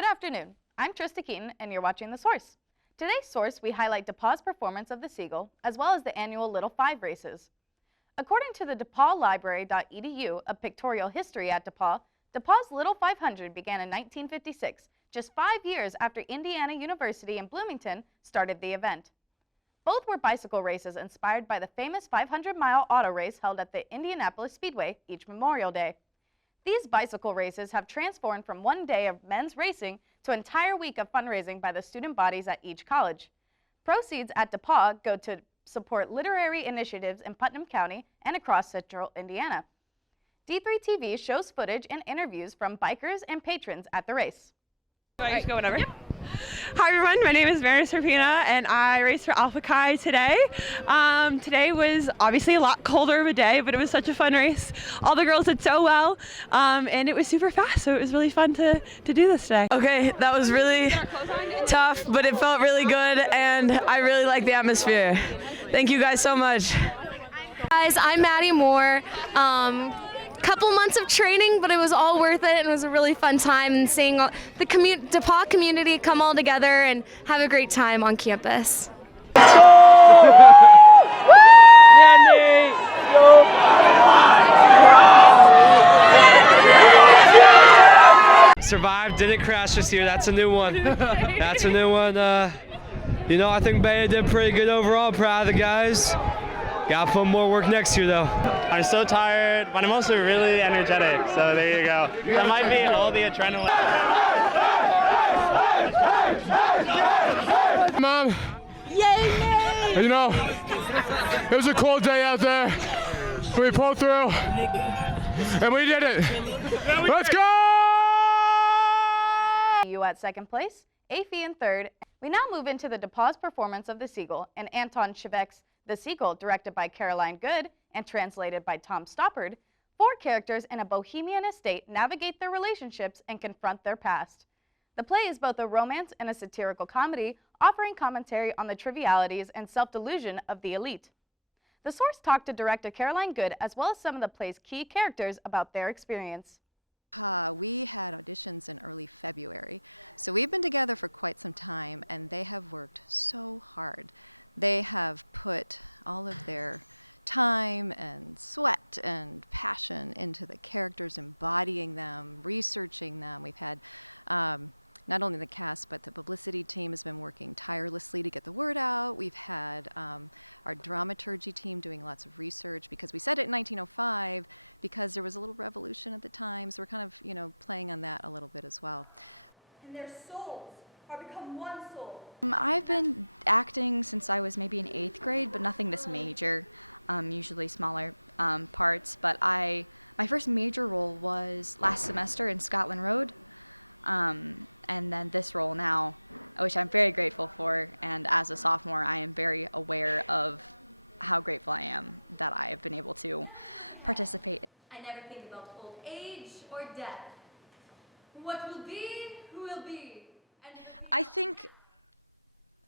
Good afternoon. I'm Trista Keaton, and you're watching The Source. Today's Source, we highlight DePauw's performance of the Seagull, as well as the annual Little Five races. According to the DePauwLibrary.edu, a pictorial history at DePauw, DePauw's Little 500 began in 1956, just 5 years after Indiana University in Bloomington started the event. Both were bicycle races inspired by the famous 500-mile auto race held at the Indianapolis Speedway each Memorial Day. These bicycle races have transformed from one day of men's racing to an entire week of fundraising by the student bodies at each college. Proceeds at DePauw go to support literary initiatives in Putnam County and across central Indiana. D3TV shows footage and interviews from bikers and patrons at the race. Just go whenever. Yep. Hi everyone, my name is Maris Serpina and I raced for Alpha Chi today. Today was obviously a lot colder of a day, but it was such a fun race. All the girls did so well, and it was super fast, so it was really fun to do this today. Okay, that was really tough, but it felt really good, and I really like the atmosphere. Thank you guys so much. Guys, I'm Maddie Moore. Couple months of training, but it was all worth it, and it was a really fun time, and seeing the DePauw community come all together and have a great time on campus. Survived, didn't crash this year. That's a new one. That's a new one. You know, I think Beta did pretty good overall. Proud of the guys. Got to put more work next year, though. I'm so tired, but I'm also really energetic, so there you go. That might be all the adrenaline. Mom, Yay, you know, it was a cold day out there. We pulled through, and we did it. Let's go! You at second place, Afi in third. We now move into the DePauw's performance of the Seagull and Anton Chevek's The Seagull, directed by Caroline Good and translated by Tom Stoppard. 4 characters in a bohemian estate navigate their relationships and confront their past. The play is both a romance and a satirical comedy, offering commentary on the trivialities and self-delusion of the elite. The Source talked to director Caroline Good as well as some of the play's key characters about their experience. We had auditions in early February, so we've been together for quite some time, and they have worked so hard. They have put all of their time and sweat and passion into the characters, embodying them, researching them. We've had not only the cast, but the publicity team has been working tirelessly to get the word out. We've had our dramaturgy team doing lots of research, because we set it in 1905 because there was a little revolution at the time, so we're kind of, you know, playing on that a little bit as well. And their souls are become one soul. I've been acting since I was maybe in 8th grade, but nothing this major, usually smaller parts. But my first major role was last semester in Scotland Road, and then this role now, which I'm very grateful for. And as a sophomore, I am very aware of how grateful I am that I have been able to participate. I never think about old age or death. What will be, will be. I think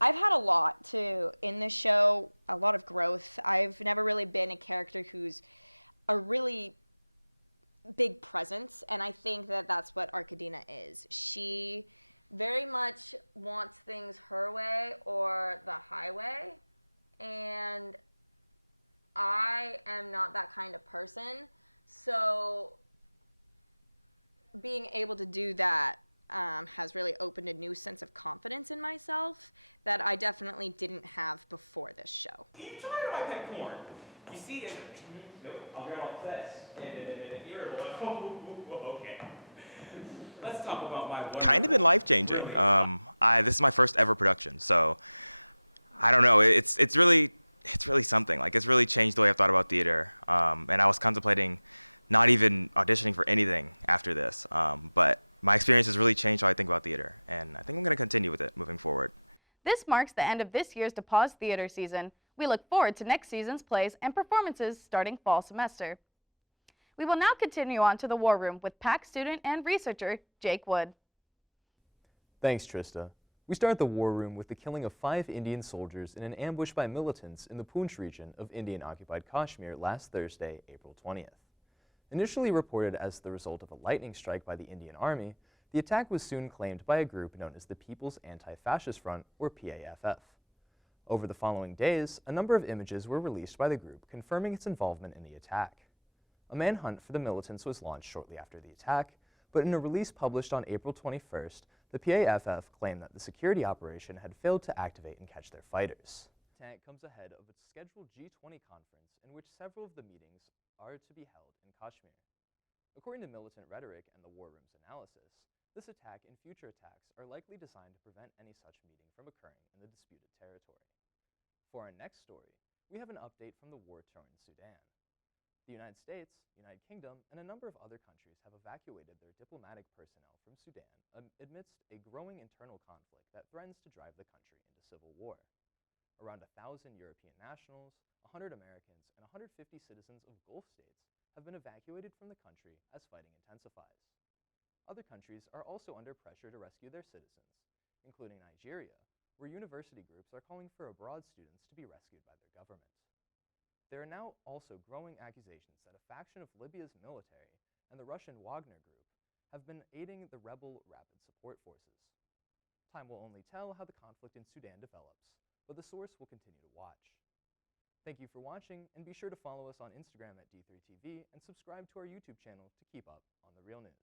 I've had a lot in this show, a lot of growth. I've never really been a character who's a really big presence, and I think that that's what Arkadina is. She very much wants things her way or the highway, and I am not that kind of person, so being able to do that has really opened a new sense of confidence in myself that I definitely didn't have before this show. Can you try to my pet corn? You see, nope, I'll grab all this. Irritable. Okay. Let's talk about my kind of been life-changing. This is my first ever production, so I don't know. It's really something. Like, it's really changed the way I've thought about theater. And I was contemplating not even auditioning for anything after this, but my experience has really changed how I think about theater, and I think I'm going to continue with it moving forward. This marks the end of this year's DePauw's theater season. We look forward to next season's plays and performances starting fall semester. We will now continue on to the War Room with PAC student and researcher Jake Wood. Thanks, Trista. We start the War Room with the killing of 5 Indian soldiers in an ambush by militants in the Poonch region of Indian-occupied Kashmir last Thursday, April 20th. Initially reported as the result of a lightning strike by the Indian Army, The attack was soon claimed by a group known as the People's Anti-Fascist Front, or PAFF. Over the following days, a number of images were released by the group confirming its involvement in the attack. A manhunt for the militants was launched shortly after the attack, but in a release published on April 21st, the PAFF claimed that the security operation had failed to activate and catch their fighters. The attack comes ahead of its scheduled G20 conference, in which several of the meetings are to be held in Kashmir. According to militant rhetoric and the War Room's analysis, this attack and future attacks are likely designed to prevent any such meeting from occurring in the disputed territory. For our next story, we have an update from the war-torn Sudan. The United States, United Kingdom, and a number of other countries have evacuated their diplomatic personnel from Sudan amidst a growing internal conflict that threatens to drive the country into civil war. Around 1,000 European nationals, 100 Americans, and 150 citizens of Gulf states have been evacuated from the country as fighting intensifies. Other countries are also under pressure to rescue their citizens, including Nigeria, where university groups are calling for abroad students to be rescued by their government. There are now also growing accusations that a faction of Libya's military and the Russian Wagner Group have been aiding the rebel Rapid Support Forces. Time will only tell how the conflict in Sudan develops, but the source will continue to watch. Thank you for watching, and be sure to follow us on Instagram at D3TV and subscribe to our YouTube channel to keep up on the real news.